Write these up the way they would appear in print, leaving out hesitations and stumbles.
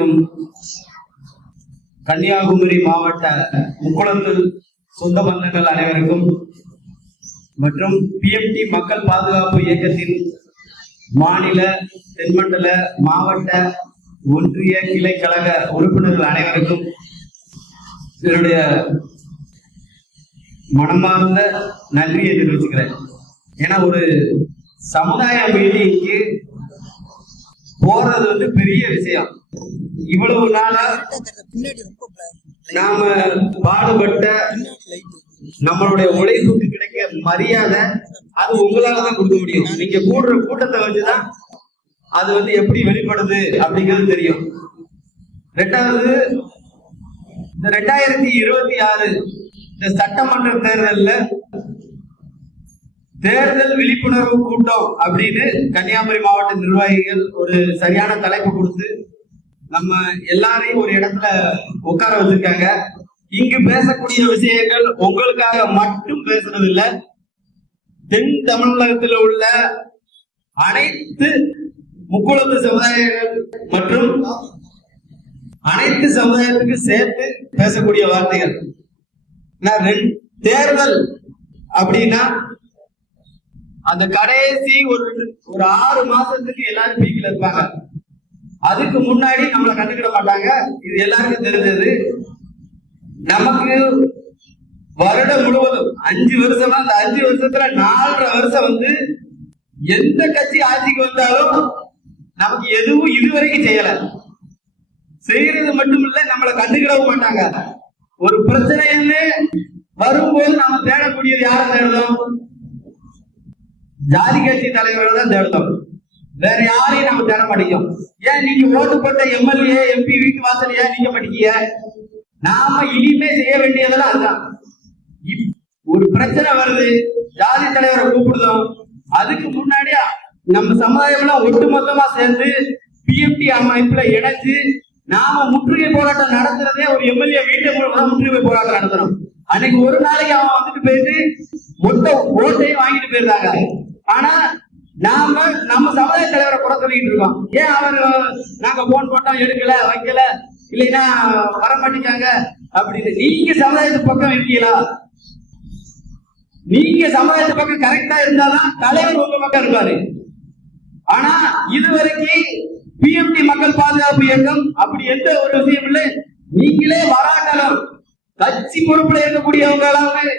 இருக்கும் கன்னியாகுமரி மாவட்ட முக்குளத்து சொந்த பந்தங்கள் அனைவருக்கும் மற்றும் பிஎம்டி மக்கள் பாதுகாப்பு இயக்கத்தின் மாநில தென்மண்டல மாவட்ட ஒன்றிய கிளை கழக உறுப்பினர்கள் அனைவருக்கும் என்னுடைய மனமார்ந்த நன்றியை தெரிவிச்சுக்கிறேன். ஏன்னா ஒரு சமுதாய மீட்டிங்கு போறது பெரிய விஷயம். இவ்வளவு நாளா நாம பாடுபட்ட நம்மளுடைய உழைப்புக்கு கிடைக்க மரியாதை அது உங்களால தான் கொடுக்க முடியும். நீங்க கூடுற கூட்டத்தை வச்சுதான் அது எப்படி வெளிப்படுது அப்படிங்கிறது தெரியும். ரெண்டாவது, இந்த 2026 இந்த சட்டமன்ற தேர்தல்ல தேர்தல் விழிப்புணர்வு கூட்டம் அப்படின்னு கன்னியாகுமரி மாவட்ட நிர்வாகிகள் ஒரு சரியான தலைப்பு கொடுத்து நம்ம எல்லாரையும் ஒரு இடத்துல உட்கார வச்சிருக்காங்க. இங்கு பேசக்கூடிய விஷயங்கள் உங்களுக்காக மட்டும் பேசுறது இல்ல, தென் தமிழகத்தில் உள்ள அனைத்து முக்குளத்து சமுதாயங்கள் மற்றும் அனைத்து சமுதாயத்துக்கு சேர்த்து பேசக்கூடிய வார்த்தைகள். தேர்தல் அப்படின்னா அந்த கடைசி ஒரு 6 மாசத்துக்கு எல்லாரும் பீக்கில் இருப்பாங்க. அதுக்கு முன்னாடி நம்மளை கண்டுக்கிட மாட்டாங்க. இது எல்லாருக்கும் தெரிஞ்சது. நமக்கு வருடம் முழுவதும் 5 வருஷமா, அந்த 5 வருஷத்துல 4.5 வருஷம் எந்த கட்சி ஆட்சிக்கு வந்தாலும் நமக்கு எதுவும் இதுவரைக்கும் செய்யல. செய்யறது மட்டும் இல்ல, நம்மளை கண்டுக்கிடவும் மாட்டாங்க. ஒரு பிரச்சனைன்னு வரும்போது நாம தேடக்கூடியது யாரை தேடுதோம்? ஜாதி கட்சி தலைவரை தான் தேடுதோம். வேற யாரையும் நம்ம தேட மாட்டோம். ஏன் நீங்க ஓட்டு போட்ட எம்எல்ஏ எம்பி வீட்டு வாசல் ஏன் நீங்க படிக்கீங்க? நாம இனிமே செய்ய வேண்டியதெல்லாம் அதுதான். ஒரு பிரச்சனை வருது, ஜாதி தலைவரை கூப்பிடுதோம். அதுக்கு முன்னாடியா நம்ம சமுதாயம் ஒட்டுமொத்தமா சேர்ந்து பிஎம்டி அமைப்புல இணைச்சு நாம முற்றுகை போராட்டம் நடத்துறதே ஒரு எம்எல்ஏ வீட்டை மூலம் முற்றுகை போராட்டம் நடத்தணும். அன்னைக்கு ஒரு நாளைக்கு அவன் போயிட்டு மொத்த ஓட்டையும் வாங்கிட்டு போயிருந்தாங்க. ஆனா நாம நம்ம சமுதாய தலைவரை குறை சொல்லிட்டு இருக்கோம். ஏன் அவர் நாங்க போன் போட்டோம் எடுக்கல வைக்கல இல்லைன்னா வரமாட்டேங்காங்க அப்படின்னு. நீங்க சமுதாயத்து பக்கம் இருக்கீங்களா? நீங்க சமுதாயத்து பக்கம் கரெக்டா இருந்தாதான் தலைவர் உங்க பக்கம் இருப்பாரு. ஆனா இதுவரைக்கும் பிஎம்டி மக்கள் பாதுகாப்பு இயக்கம் அப்படி எந்த ஒரு விஷயம் இல்லை. நீங்களே வராட்டாலும் கட்சி பொறுப்புல இருக்கக்கூடியவங்களாவது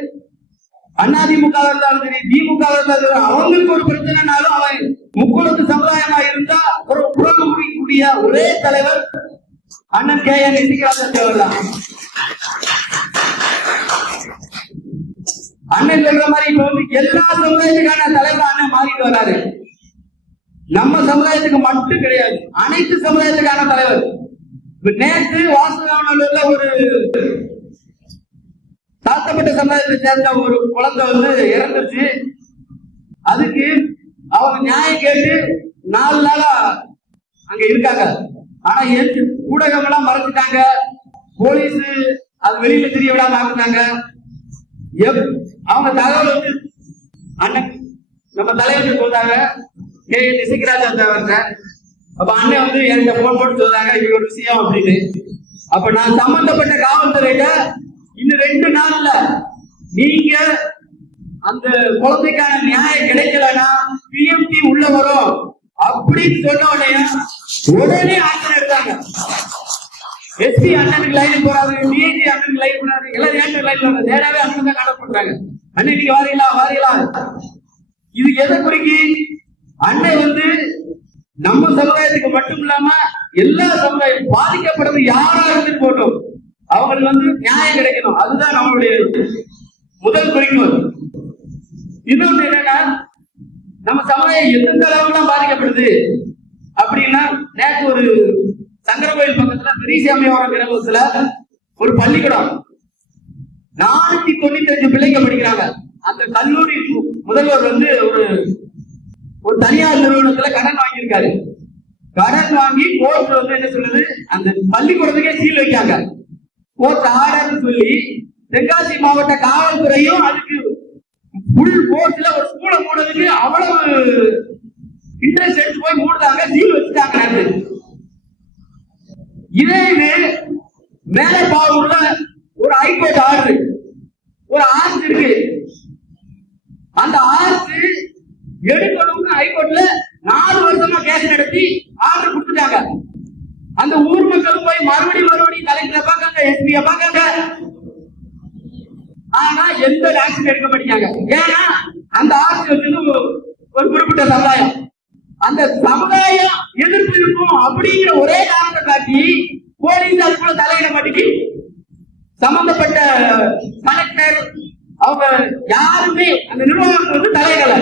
அதிமுக இருந்தாலும் சரி, திமுக இருந்தாலும் அவங்களுக்கு ஒரு பிரச்சனைனாலும் அவன் முக்குளத்து சமுதாயமா இருந்தா ஒரு உறவு முடியக்கூடிய ஒரே தலைவர் அண்ணன் KN இசிகராஜன் தேவர் தான். அண்ணன் சொல்ற மாதிரி இப்ப எல்லா சமுதாயத்துக்கான தலைவர் அண்ணன் மாறிட்டு வராரு. நம்ம சமுதாயத்துக்கு மட்டும் கிடையாது, அனைத்து சமுதாயத்துக்கான தலைவர். நேற்று வாசுதேவனூர்ல ஒரு தாழ்த்தப்பட்ட சமுதாயத்தை சேர்ந்த ஒரு குழந்தை இறந்துச்சு. அதுக்கு அவங்க நியாயம் கேட்டு 4 நாளா அங்க இருக்காங்க. ஆனா ஊடகம் எல்லாம் மறைச்சிட்டாங்க. போலீஸ் அது வெளியில தெரிய விடாம ஆக்குனாங்க. அவங்க தகவல் அண்ணன் நம்ம தலைவர் சொல்றாங்க, KN இசிகராஜன் தேவர்கிட்ட. அப்ப அண்ணன் என்கிட்ட போன் போட்டு சொல்றாங்க இது ஒரு விஷயம் அப்படின்னு. அப்ப நான் சம்பந்தப்பட்ட காவல்துறையிட்ட இன்னும் 2 நாள்ல நீங்க அந்த குழந்தைக்கான நியாயம் கிடைக்கலன்னா பிஎம்டி உள்ள வரும் அப்படின்னு சொன்ன உடனே ஆக்ஷன் எடுத்தாங்க. எஸ்பி அண்ணனுக்கு லைன் போறாரு, டிஐஜி அண்ணனுக்கு லைன் போறாரு, எல்லாரும் லைன் போறாங்க. நேராவே அண்ணன் தான் கான்டாக்ட் பண்றாங்க. அண்ணன் நீங்க வாரீங்களா? இது எதை குறிக்கி? அண்ணன் நம்ம சமுதாயத்துக்கு மட்டும் இல்லாம எல்லா சமுதாயம் பாதிக்கப்படுறது யாரா இருந்துட்டு போட்டோம், அவங்களுக்கு நியாயம் கிடைக்கணும். அதுதான் நம்மளுடைய முதல் குறிக்கோள். இன்னொன்று என்னன்னா, நம்ம சமுதாயம் எந்தெந்த அளவுக்கு பாதிக்கப்படுது அப்படின்னா, நேற்று ஒரு சங்கரகோயில் பக்கத்துல பெரியசாமியோரம் கிராமத்துல ஒரு பள்ளிக்கூடம் 495 பிள்ளைங்க படிக்கிறாங்க. அந்த கல்லூரி முதல்வர் ஒரு தனியார் நிறுவனத்துல கடன் வாங்கியிருக்காரு. கடன் வாங்கி கோர்ட் என்ன சொல்லுது, அந்த பள்ளிக்கூடத்துக்கே சீல் வைக்காங்க. கோர்ட் ஆர்டர் சொல்லி தென்காசி மாவட்ட காவல்துறையும் அதுக்கு புல் கோர்ட்ல ஒரு ஸ்கூலை மூடுறதுக்கு அவ்வளவு இன்ட்ரெஸ்ட் எடுத்து போய் மூடுறாங்க, சீல் வச்சுட்டாங்க. இதே இது மேலப்பாவூர்ல ஒரு ஹைகோர்ட் ஆர்டர், ஒரு ஆர்ட் இருக்கு. அந்த ஆர்ட் எடுக்கணும்னு ஹைகோர்ட்ல 4 வருஷமா கேஸ் நடத்தி ஆர்டர் கொடுத்துட்டாங்க. அந்த ஊர் மக்களும் போய் மறுபடியும் கலெக்டரை பார்க்காங்க, எஸ்பியை பார்க்காங்க. ஆனா எந்த ஆக்ஷன் எடுக்க மாட்டேங்காங்க. ஏன்னா அந்த ஆர்ட் வந்து ஒரு குறிப்பிட்ட சமுதாயம், அந்த சமுதாயம் எதிர்ப்பு இருக்கும் அப்படிங்கிற ஒரே காரணத்தை காட்டி போலீஸ் அதுக்குள்ள தலையிட மாட்டேங்கி சம்பந்தப்பட்ட கலெக்டர் அவங்க யாருமே அந்த நிர்வாகம் வந்து தலையிடல.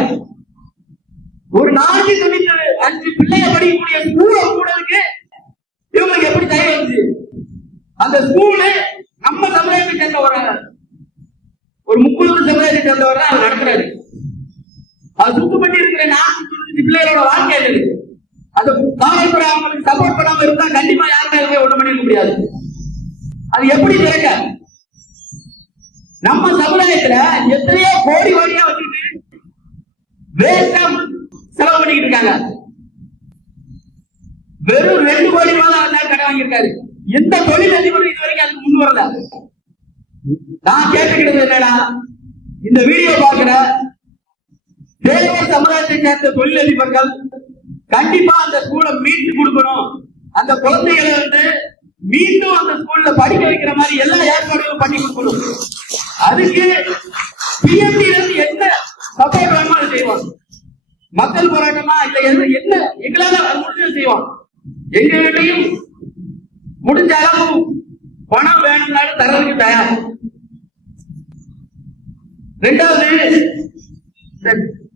ஒரு 495 பிள்ளைய படிக்கக்கூடிய ஸ்கூலை கூடக்கு இவங்களுக்கு எப்படி தயார் வந்துச்சு? அந்த ஸ்கூலு நம்ம சமுதாயத்தை சேர்ந்த ஒரு 30 சமுதாயத்தை சேர்ந்தவர் தான் நடத்துறாரு. அது சுத்தப்பட்டு இருக்கிற 495 பிள்ளைகளோட வாழ்க்கை இருக்கு. அது காவல்துறை அவங்களுக்கு சப்போர்ட் பண்ணாம இருந்தா கண்டிப்பா யாருமே ஒண்ணு பண்ணிக்க முடியாது. அது எப்படி திறக்க? நம்ம சமுதாயத்துல எத்தனையோ கோடி கோடியா வச்சுட்டு வேஸ்டா செலவு பண்ணிக்கிட்டு இருக்காங்க. வெறும் 2 கோடி ரூபாய் தான் கடை வாங்கியிருக்காரு. எந்த தொழில் அதிபரும் இது வரைக்கும் அதுக்கு முன் வரல. நான் கேட்டுக்கிட்டது என்னடா, இந்த வீடியோ பாக்குற தேவர் சமுதாயத்தை சேர்ந்த தொழிலதிபர்கள் கண்டிப்பா அந்த ஸ்கூலை மீட்டு கொடுக்கணும். அந்த குழந்தைகளை வந்து மீண்டும் அந்த ஸ்கூல்ல படிக்க வைக்கிற மாதிரி எல்லா ஏற்பாடுகளும் பண்ணி கொடுக்கணும். அதுக்கு பிஎம்டி என்ன சப்போர்ட் வேணுமோ அதை செய்வோம். மக்கள் போராட்டமா இல்ல என்ன எங்களால முடிஞ்சது செய்வோம். எங்ககிட்டையும் முடிஞ்ச அளவு பணம் வேணும்னாலும் தரதுக்கு தயார். 2வது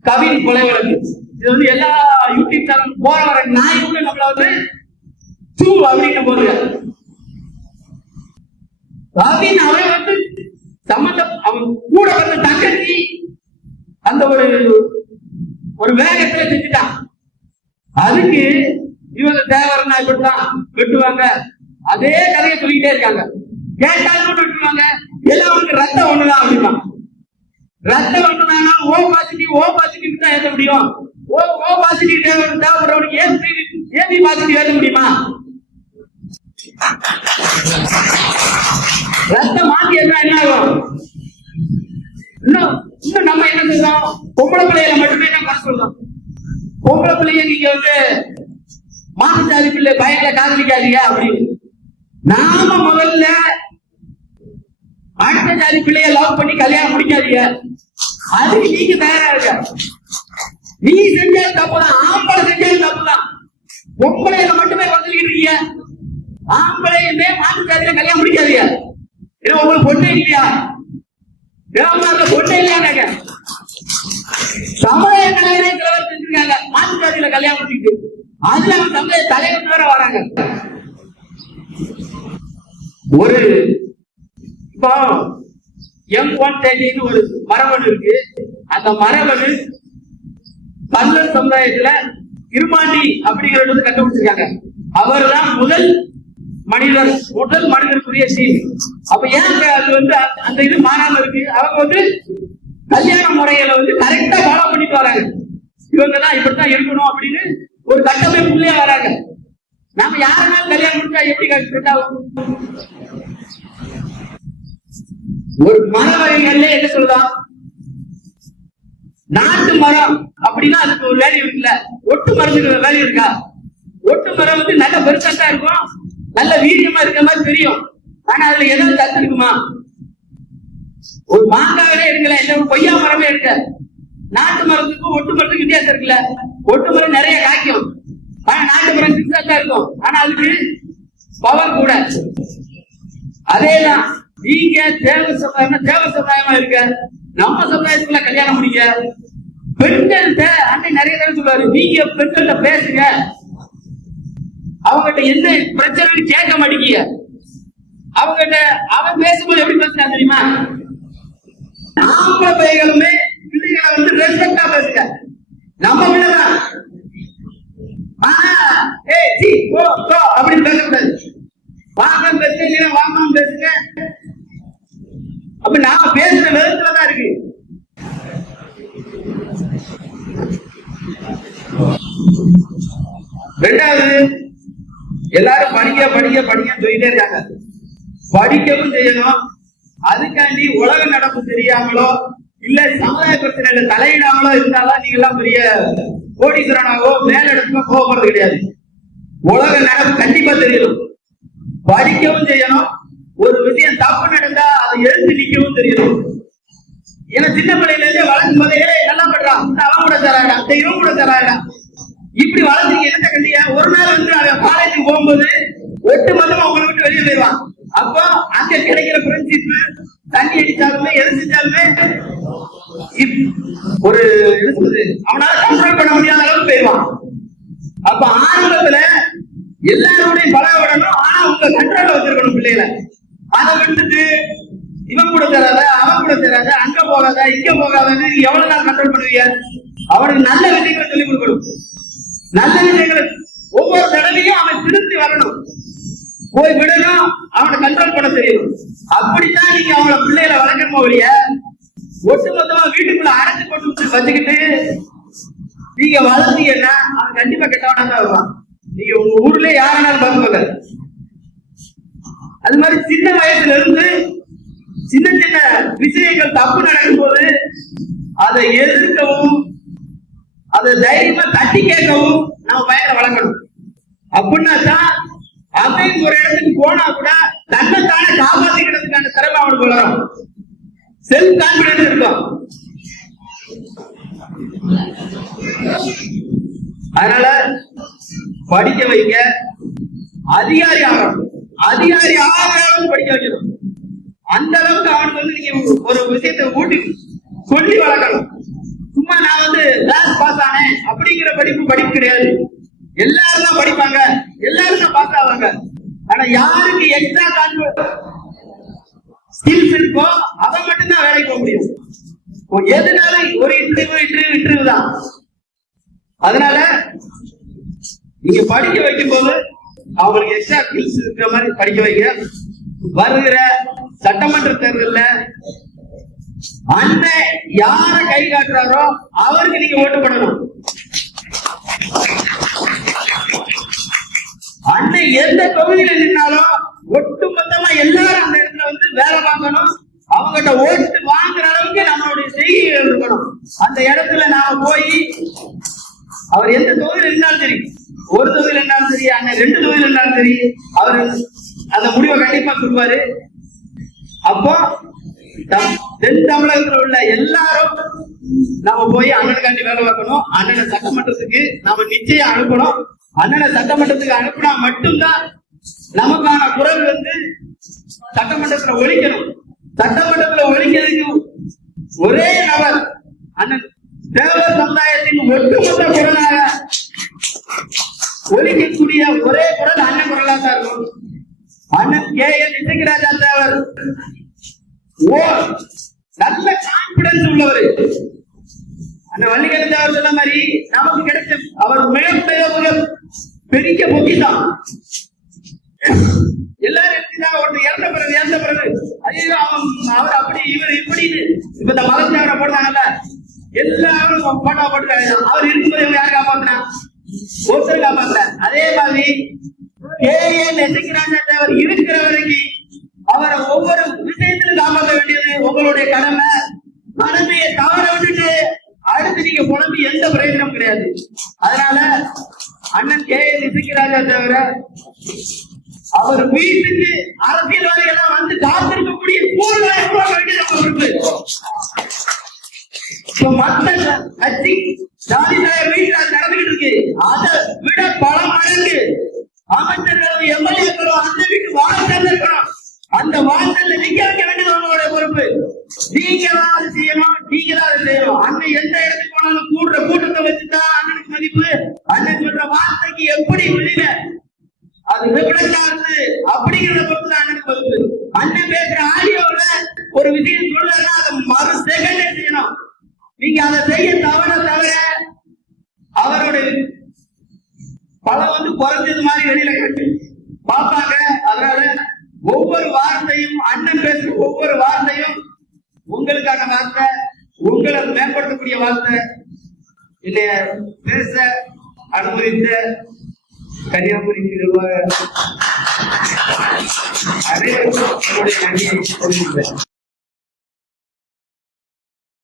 கவின் கொலை வழக்கு. இது வந்து எல்லா யூடியூப் சேனல் போற வர நாய் கூட நம்மள வந்து சூ அப்படின்னு போடுங்க. கவின் அவன் வந்து சம்பந்தம் அவன் கூட வந்து தங்கச்சி அந்த ஒரு வேகத்துல செஞ்சுட்டான். அதுக்கு இவங்க தேவரனா இப்படித்தான் வெட்டுவாங்க, அதே கதையை சொல்லிக்கிட்டே இருக்காங்க. கேட்டாலும் வெட்டுவாங்க. எல்லாருக்கும் ரத்தம் ஒண்ணுதான் அப்படின்னா ரத்தம் ஒண்ணுதானா ஓ பாசிட்டிவ் தான் ஏற்ற முடியும். ஓ பாசிட்டிவ் தேவைப்படுறவனுக்கு ஏபி பாசிட்டிவ் ஏற்ற முடியுமா? ரத்தம் மாத்தி என்ன ஆகும்? இன்னும் நம்ம என்ன சொல்றோம்? பொம்பளை பிள்ளைகளை மட்டுமே தான் குறை சொல்றோம். பொம்பளை பிள்ளைங்க நீங்க வந்து மாற்றுச்சாதி பிள்ளை பயங்கர காதலிக்காதீங்க அப்படின்னு. நாம முதல்ல அடுத்த ஜாதி பிள்ளைய லவ் பண்ணி கல்யாணம் முடிக்காதீங்க. அதுக்கு நீங்க தயாரா இருக்க. நீ செஞ்சாலும் தப்புதான், ஆம்பளை செஞ்சாலும் தப்புதான். பொம்பளையில மட்டுமே வந்துக்கிட்டு இருக்கீங்க. ஆம்பளையுமே மாற்றுச்சாதியில கல்யாணம் முடிக்காதீங்க. ஏன்னா உங்களுக்கு பொண்ணே இல்லையா? அந்த பொண்ணே இல்லையா? சமுதாய கல்யாணம் சிலவர் செஞ்சிருக்காங்க மாற்றுச்சாதியில கல்யாணம் முடிச்சுட்டு. அதுல அவங்க சமுதாய தலைவர் வேற வராங்க. ஒரு இப்போ M130 ஒரு மரபணு இருக்கு. அந்த மரபணு பல்லர் சமுதாயத்துல இருமாண்டி அப்படிங்கறது கண்டுபிடிச்சிருக்காங்க. அவர் தான் முதல் மனிதருக்குரிய சீன். அப்ப ஏன் அது வந்து அந்த இது மாறாம இருக்கு? அவங்க வந்து கல்யாண முறைகளை வந்து கரெக்டா ஃபாலோ பண்ணிட்டு வராங்க. இவங்க தான் இப்படித்தான் இருக்கணும் அப்படின்னு ஒரு கட்டமைப்புள்ளே வராங்க. நாம யாருனாலும் கல்யாணம் முடிச்சா எப்படி கட்டாகும்? ஒரு மர வகைகள்ல என்ன சொல்லலாம்? நாட்டு மரம் அப்படின்னா அதுக்கு ஒரு வேல்யூ இருக்குல்ல. ஒட்டு மரத்துக்கு வேல்யூ இருக்கா? ஒட்டு மரம் வந்து நல்ல பெருசா இருக்கும், நல்ல வீரியமா இருக்கிற மாதிரி தெரியும். ஆனா அதுல எதாவது சத்து இருக்குமா? ஒரு மாங்காவே எடுக்கல, என்ன கொய்யா மரமே எடுக்க. நாட்டு மரத்துக்கும் ஒட்டு மரத்துக்கு வித்தியாசம் இருக்குல்ல. ஒட்டு மரம் நிறைய காய்க்கும், ஆனா நாட்டு மரம் சிறுசா இருக்கும். ஆனா அதுக்கு பவர் கூட. அதேதான் நீங்க தேவ சமுதாயமா இருக்க. நம்ம சமுதாயத்துக்குள்ள கல்யாணம் முடிக்க பெண்கள்கிட்ட அன்னை நிறைய தடவை சொல்லுவாரு, நீங்க பெண்கள்கிட்ட பேசுங்க. அவங்ககிட்ட எந்த பிரச்சனையும் கேட்க மாட்டேங்க. அவங்ககிட்ட அவன் பேசும்போது எப்படி பேசுனா தெரியுமா? நாம பையங்களுமே பிள்ளைகளை வந்து ரெஸ்பெக்டா பேசுங்க. நம்ம பிள்ளைதான் அப்படின்னு பேசக்கூடாது. வாங்க பேசுங்க, வாங்க பேசுங்க. அப்ப நாம பேசுற விதத்துலதான் இருக்கு. ரெண்டாவது எல்லாரும் படிக்க படிக்க படிக்க சொல்லிட்டே இருக்காங்க. படிக்கவும் செய்யணும். அதுக்காண்டி உலக நடப்பு தெரியாமலோ இல்ல சமுதாய பிரச்சனையில தலையிடாமலோ இருந்தாலும் நீங்க எல்லாம் பெரிய கோடீஸ்வரனாவோ மேலிடத்துக்கோ போகிறது கிடையாது. உலக நடப்பு கண்டிப்பா தெரியணும். படிக்கவும் செய்யணும். ஒரு விஷயம் தப்பு நடந்தா அதை எழுந்து நிக்கவும் தெரியணும். ஏன்னா சின்ன பிள்ளையில இருந்தே வளர்க்கும் போதே நல்லா பண்றான், அவன் கூட தராடா, இவன் கூட தராடா, இப்படி வளர்ந்துருக்க என்ன கண்டியா. ஒரு நாள் வந்து அவன் காலேஜுக்கு போகும்போது ஒட்டு மொத்தமா உங்களை விட்டு வெளியே போயிடுவான். அப்போ அங்க கிடைக்கிற ஃப்ரெண்ட்ஷிப் தண்ணி அடிச்சாலுமே எது செஞ்சாலுமே ஒரு அவனால கண்ட்ரோல் பண்ண முடியாத அளவுக்கு போயிடுவான். அப்ப ஆரம்பத்துல எல்லாரோடையும் பழக விடணும். ஆனா உங்க கண்ட்ரோல்ல வச்சிருக்கணும் பிள்ளைகளை. அதை விட்டுட்டு இவன் கூட தராத, அவன் கூட தராத, அங்க போகாத, இங்க போகாதன்னு எவ்வளவு நாள் கண்ட்ரோல் பண்ணுவீங்க? அவனுக்கு நல்ல விஷயங்களை சொல்லிக் கொடுக்கணும். நல்ல விஷயங்களை ஒவ்வொரு தடவையும் அவன் திருத்தி வரணும். போய் விடணும், அவனை கண்ட்ரோல் பண்ண தெரியணும். அப்படித்தான் நீங்க அவங்கள பிள்ளைகளை வளர்க்கணும். ஒழிய ஒட்டுமொத்தமா வீட்டுக்குள்ள அரைச்சு போட்டு வச்சுக்கிட்டு நீங்க வளர்த்தீங்கன்னா அவன் கண்டிப்பா கெட்டவனா தான் வருவான். நீங்க உங்க ஊர்ல யாருனாலும் பார்த்துக்கோங்க. அது மாதிரி சின்ன வயசுல இருந்து சின்ன சின்ன விஷயங்கள் தப்பு நடக்கும் போது அதை எதிர்க்கவும் அதை தைரியமா தட்டி கேட்கவும் நம்ம பையனை வளர்க்கணும். அப்படின்னா தான் அவன் ஒரு இடத்துக்கு போனா கூட தன்னைத்தானே காப்பாத்திக்கிறதுக்கான திறமை அவனுக்கு வளரும். செல்ஃப் கான்பிடன்ஸ் இருக்கும். அதனால படிக்க வைக்க அதிகாரி ஆகணும். அதிகாரி ஆகிறாலும் படிக்க வைக்கணும். அந்த அளவுக்கு அவனுக்கு வந்து நீங்க ஒரு விஷயத்தை ஊட்டி சொல்லி வளர்க்கணும். சும்மா நான் வந்து கிளாஸ் பாஸ் ஆனேன் அப்படிங்கிற படிப்பு கிடையாது. எல்லாரும் தான் படிப்பாங்க, எல்லாரும் தான் பாஸ் ஆவாங்க. ஆனா யாருக்கு எக்ஸ்ட்ரா ஸ்கில்ஸ் இருக்கோ அவன் மட்டும்தான் வேலைக்கு போக முடியும். எதுனால ஒரு இன்டர்வியூ தான். அதனால நீங்க படிக்க வைக்கும் போது அவங்களுக்கு எக்ஸ்ட்ரா ஸ்கில்ஸ் இருக்கிற மாதிரி படிக்க வைக்க. வருகிற சட்டமன்ற தேர்தல்ல அண்ணன் யார கை காட்டுறாரோ அவருக்கு நீங்க ஓட்டு போடணும். அண்ணன் எந்த தொகுதியில நின்னாலும் ஒட்டுமொத்தமா எல்லாரும் அந்த இடத்துல வந்து வேலை பார்க்கணும். அவங்ககிட்ட ஓட்டு வாங்குற அளவுக்கு நம்மளுடைய செய்திகள் இருக்கணும். அந்த இடத்துல நாம போய் அவர் எந்த தொகுதியில் இருந்தாலும் சரி, ஒரு தொகுதியில் இருந்தாலும் சரி, அண்ணன் 2 தொகுதியில் இருந்தாலும் சரி, அவர் அந்த முடிவை கண்டிப்பா சொல்லுவாரு. அப்போ தென் தமிழகத்தில் உள்ள எல்லாரும் நம்ம போய் அண்ணனுக்காண்டி வேலை பார்க்கணும். அண்ணனை சட்டமன்றத்துக்கு நாம நிச்சயம் அனுப்பணும். அண்ணனை சட்டமன்றத்துக்கு அனுப்பினா மட்டும்தான் நமக்கான குரல் வந்து சட்டமன்றத்துல ஒழிக்கணும். சட்டமன்றத்துல ஒழிக்கிறதுக்கு ஒரே நபர் அண்ணன் தேவர் சமுதாயத்தின் ஒட்டுமொத்த குரலாக ஒழிக்கக்கூடிய ஒரே குரல் அண்ணன் குரலா தான் இருக்கும். அண்ணன் கே.என். இசக்கிராஜா தேவர் நல்ல கான்பிடன்ஸ் உள்ளவர். அண்ணன் வள்ளிக்கண்ணன் தேவர் சொன்ன மாதிரி நமக்கு கிடைச்ச அவர் மிகப்பெரிய பெரிய பொக்கிதான். எல்லாரும் ஒருத்தர் இறந்த பிறகு ஐயோ அவர் அப்படி இவர் இப்படின்னு இப்ப இந்த மலர்ச்சாவரை போட்டாங்கல்ல, எல்லாரும் போட்டா போட்டுருக்காங்க. அவர் இருக்கும்போது யாரு காப்பாத்தினா? ஒருத்தர் காப்பாத்தல. அதே மாதிரி கே.என். இசக்கிராஜா தேவர் இருக்கிற வரைக்கும் அவரை ஒவ்வொரு விஷயத்திலும் காப்பாற்ற வேண்டியது உங்களுடைய கடமை. கடமையை தவற விட்டுட்டு அடுத்து நீங்க புலம்பி எந்த பிரயோஜனம் கிடையாது. அதனால அண்ணன் கே.என். இசக்கிராஜா தேவர அவர் வீட்டுக்கு அரசியல்வாதிகள் வந்து காத்திருக்கக்கூடிய சூழ்நிலை உருவாக்க வேண்டியது நம்ம பொறுப்பு. மற்ற கட்சி ஜாதி தலைவர் வீட்டில் அது நடந்துகிட்டு இருக்கு. அதை விட பல மடங்கு அமைச்சர்களும் எம்எல்ஏக்களும் அந்த வீட்டு வாசல் இருக்கணும். அந்த வாசல்ல நிக்க வைக்க வேண்டியது உங்களுடைய பொறுப்பு. நீங்க தான் அதை செய்யணும், நீங்க தான் அதை செய்யணும். அண்ணன் எந்த இடத்துக்கு போனாலும் கூடுற கூட்டத்தை வச்சுதான் அண்ணனுக்கு மதிப்பு. அண்ணன் சொல்ற வார்த்தைக்கு எப்படி வெளியில அது விபச்சார்ந்து அப்படிங்கிற பொறுத்து தான் அண்ணனுக்கு பொறுப்பு. அண்ணன் பேசுற ஆடியோல ஒரு விஷயம் சொல்லனா அதை மறு செகண்டே செய்யணும். நீங்க அதை செய்ய தவற அவருடைய பலம் வந்து குறைஞ்சது மாதிரி வெளியில கட்டு பார்ப்பாங்க. அதனால ஒவ்வொரு வார்த்தையும் அண்ணன் பேசுற ஒவ்வொரு வார்த்தையும் உங்களுக்கான வார்த்தை, உங்களை மேம்படுத்தக்கூடிய வார்த்தை. இல்லைய பேச அனுமதித்த கன்னியாகுமரி நிர்வாக அனைவருக்கும் என்னுடைய நன்றியை தெரிவிக்கிறேன்.